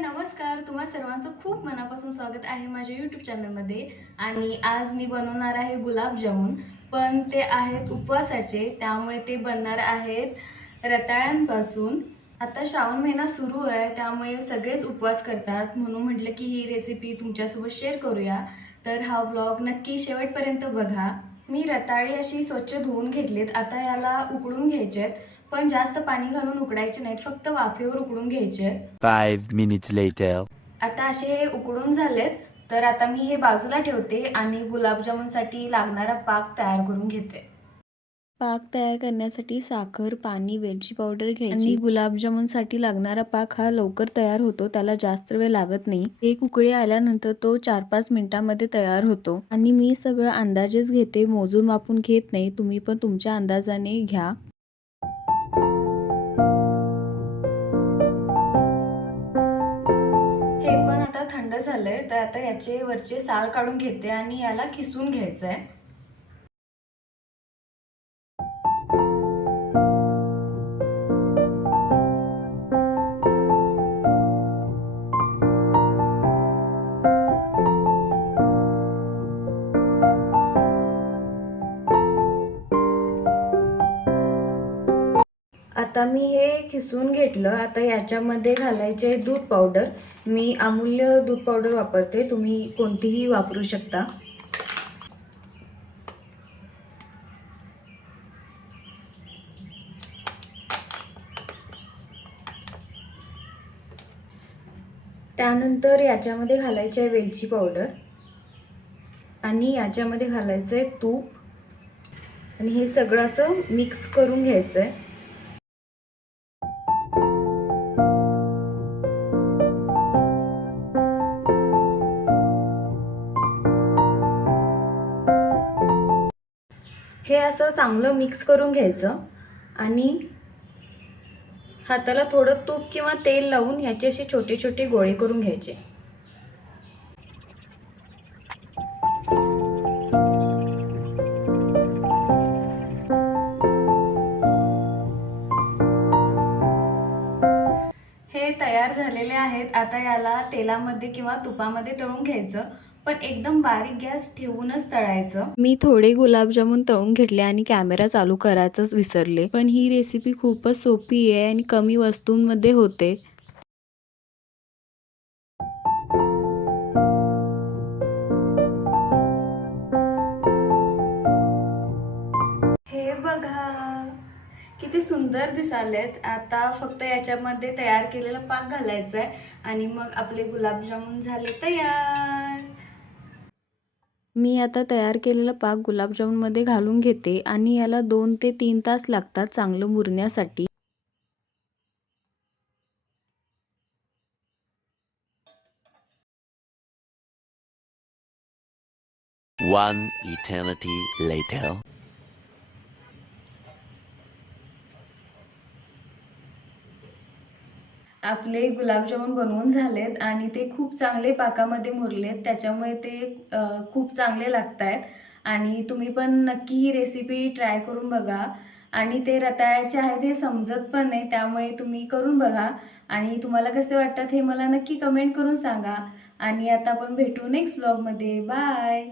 नमस्कार तुम्हा सर्वांचं खूप मनापासून स्वागत आहे माझ्या यूट्यूब चॅनलमध्ये आणि आज मी बनवणार आहे गुलाबजामुन पण ते आहेत उपवासाचे त्यामुळे ते बनणार आहेत रताळ्यांपासून. आता श्रावण महिना सुरू आहे त्यामुळे सगळेच उपवास करतात. म्हणून म्हटलं की ही रेसिपी तुमच्यासोबत शेअर करूया. तर हा ब्लॉग नक्की शेवटपर्यंत बघा. मी रताळी अशी स्वच्छ धुवून घेतलीत आता याला उकडून घ्यायचे आहेत पण जास्त पाणी घालून उकडायचे नाहीत फक्त वाफेवर उकडून घ्यायचे. आहेत Five minutes later. आता असे हे उकडून झालेत तर आता मी हे बाजूला ठेवते आणि गुलाबजामुनसाठी लागणारा पाक तयार करून घेते. पाक तयार करण्यासाठी साखर पाणी वेलची पावडर घ्यायची. आणि गुलाबजामुनसाठी लागणारा पाक हा लवकर तयार होतो त्याला जास्त वेळ लागत नाही. एक उकळी आल्यानंतर तो चार पाच मिनिटांमध्ये तयार होतो. आणि मी सगळं अंदाजेच घेते मोजून मापून घेत नाही. तुम्ही पण तुमच्या अंदाजाने घ्या. झालंय तर आता याचे वरचे साल काढून घेते आणि याला खिसून घ्यायचं आहे आता मी हे खिसून घेतलं. आता याच्यामध्ये घालायचे दूध पावडर मी अमूल्य दूध पावडर वापरते. तुम्ही कोणतीही वापरू शकता. त्यानंतर याच्यामध्ये घालायचे आहे वेलची पावडर आणि याच्यामध्ये घालायचं आहे तूप. आणि हे सगळं असं मिक्स करून घ्यायचं आहे हे असं चांगलं मिक्स करून घ्यायचं आणि हाताला थोडं तूप किंवा तेल लावून ह्याचे असे छोटे छोटे गोळे करून घ्यायचे. हे तयार झालेले आहेत. आता याला तेलामध्ये किंवा तुपामध्ये तळून घ्यायचं. पण एकदम बारीक गॅस ठेवूनच तळायचं. मी थोडे गुलाबजामुन तळून घेतले आणि कॅमेरा चालू करायचंच विसरले. पण ही रेसिपी खूपच सोपी आहे आणि कमी वस्तूंमध्ये होते. हे बघा किती सुंदर दिसालेत. आता फक्त याच्यामध्ये तयार केलेला पाक घालायचा आहे आणि मग आपले गुलाबजामुन झाले तयार. मी आता तयार केलेला पाक गुलाबजामुनमध्ये घालून घेते आणि याला दोन ते तीन तास लागतात चांगलं मुरण्यासाठी One eternity later. आपले गुलाबजामुन बनवून झालेत आणि ते खूप चांगले पाकामध्ये मुरलेत. त्याच्यामुळे ते खूप चांगले लागत आहेत आणि तुम्ही पण नक्की ही रेसिपी ट्राय करून बघा. आणि ते रताळ्याचे आहेत हे समजत पण नाही त्यामुळे तुम्ही करून बघा. आणि तुम्हाला कसे वाटतात हे मला नक्की कमेंट करून सांगा. आणि आता आपण भेटू नेक्स्ट ब्लॉगमध्ये बाय